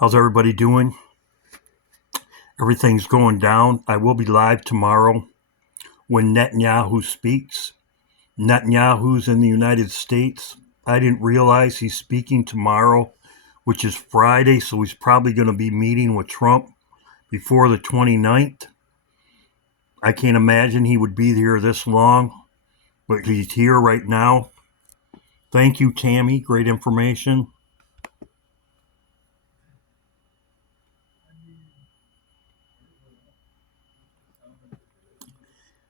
How's everybody doing? Everything's going down. I will be live tomorrow when Netanyahu speaks. Netanyahu's in the United States. I didn't realize he's speaking tomorrow, which is Friday, so he's probably going to be meeting with Trump before the 29th. I can't imagine he would be here this long, but he's here right now. Thank you, Tammy. Great information.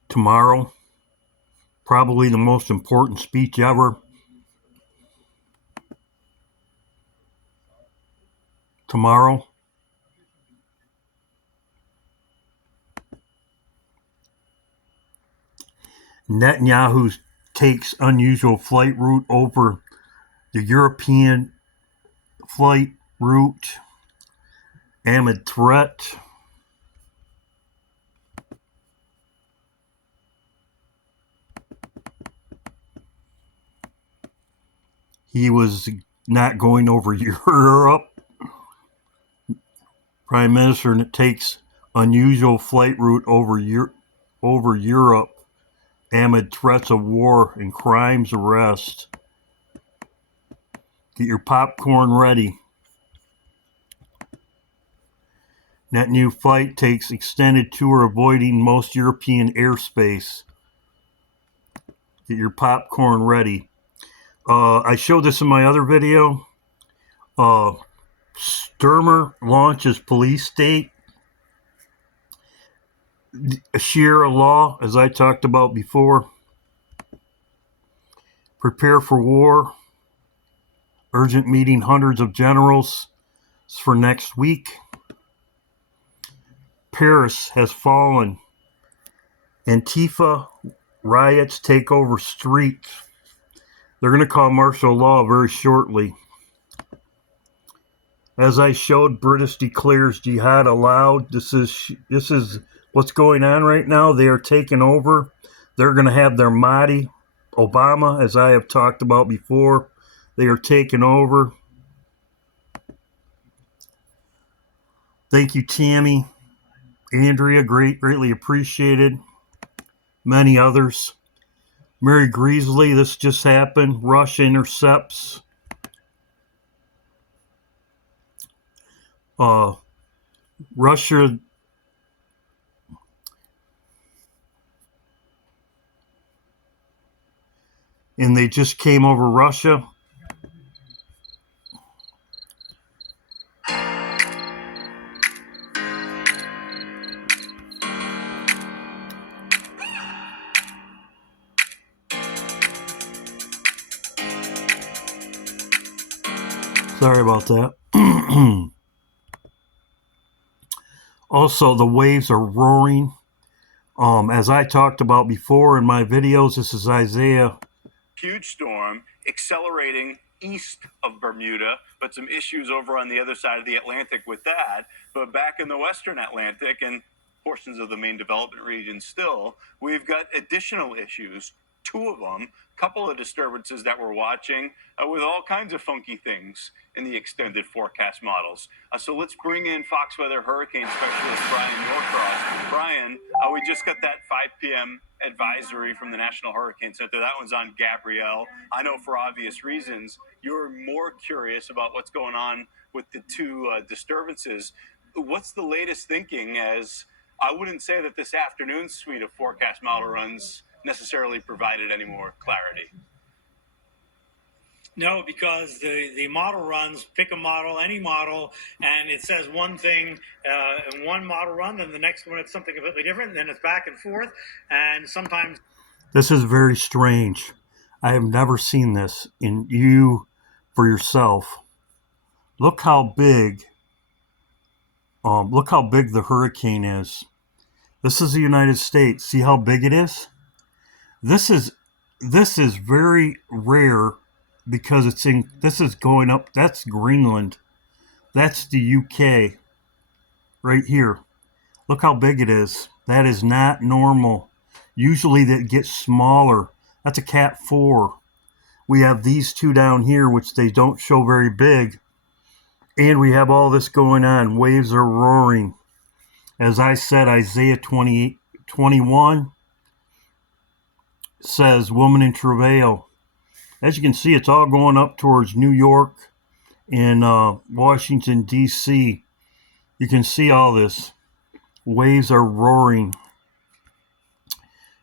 Tomorrow, probably the most important speech ever. Tomorrow, Netanyahu takes unusual flight route over the European flight route amid threat. He was not going over Europe. Prime Minister takes unusual flight route over Europe amid threats of war and crimes arrest. Get your popcorn ready. That new flight takes extended tour avoiding most European airspace. Get your popcorn ready. I showed this in my other video. Sturmer launches police state. Sharia law, as I talked about before. Prepare for war. Urgent meeting hundreds of generals for next week. Paris has fallen. Antifa riots take over streets. They're going to call martial law very shortly. As I showed, British declares jihad allowed. This is what's going on right now. They are taking over. They're going to have their Mahdi, Obama, as I have talked about before. They are taking over. Thank you, Tammy. Andrea, greatly appreciated. Many others. Mary Greasley, this just happened. Russia intercepts. Russia and they just came over Russia. Sorry about that. Also, the waves are roaring. As I talked about before in my videos, this is Isaiah. Huge storm accelerating east of Bermuda, but some issues over on the other side of the Atlantic with that. But back in the western Atlantic and portions of the main development region still, we've got additional issues. Two of them, a couple of disturbances that we're watching with all kinds of funky things in the extended forecast models. So let's bring in Fox Weather hurricane specialist Brian Norcross. Brian, we just got that 5 p.m. advisory from the National Hurricane Center. That one's on Gabrielle. I know for obvious reasons you're more curious about what's going on with the two disturbances. What's the latest thinking, as I wouldn't say that this afternoon's suite of forecast model runs necessarily provided any more clarity? No, because the model runs, pick a model, any model, and it says one thing in one model run, then the next one it's something completely different, and then it's back and forth, and sometimes... This is very strange. I have never seen this in you for yourself. Look how big the hurricane is. This is the United States. See how big it is? This is very rare because this is going up. That's Greenland. That's the UK right here. Look how big it is. That is not normal. Usually that gets smaller. That's a Cat 4. We have these two down here, which they don't show very big. And we have all this going on. Waves are roaring. As I said, Isaiah 28:21 says, woman in travail. As you can see, it's all going up towards New York and Washington, D.C. You can see all this. Waves are roaring.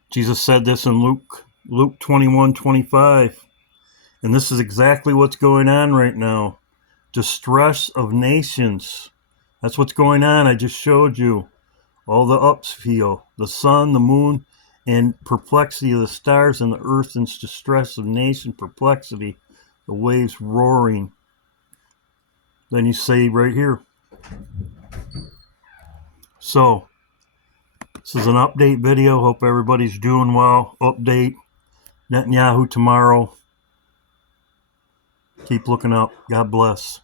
Jesus said this in Luke 21:25. And this is exactly what's going on right now. Distress of nations. That's what's going on. I just showed you. All the upheaval, the sun, the moon, and perplexity of the stars and the earth, and distress of nation, perplexity, the waves roaring. Then you say right here. So, this is an update video. Hope everybody's doing well. Update. Netanyahu tomorrow. Keep looking up. God bless.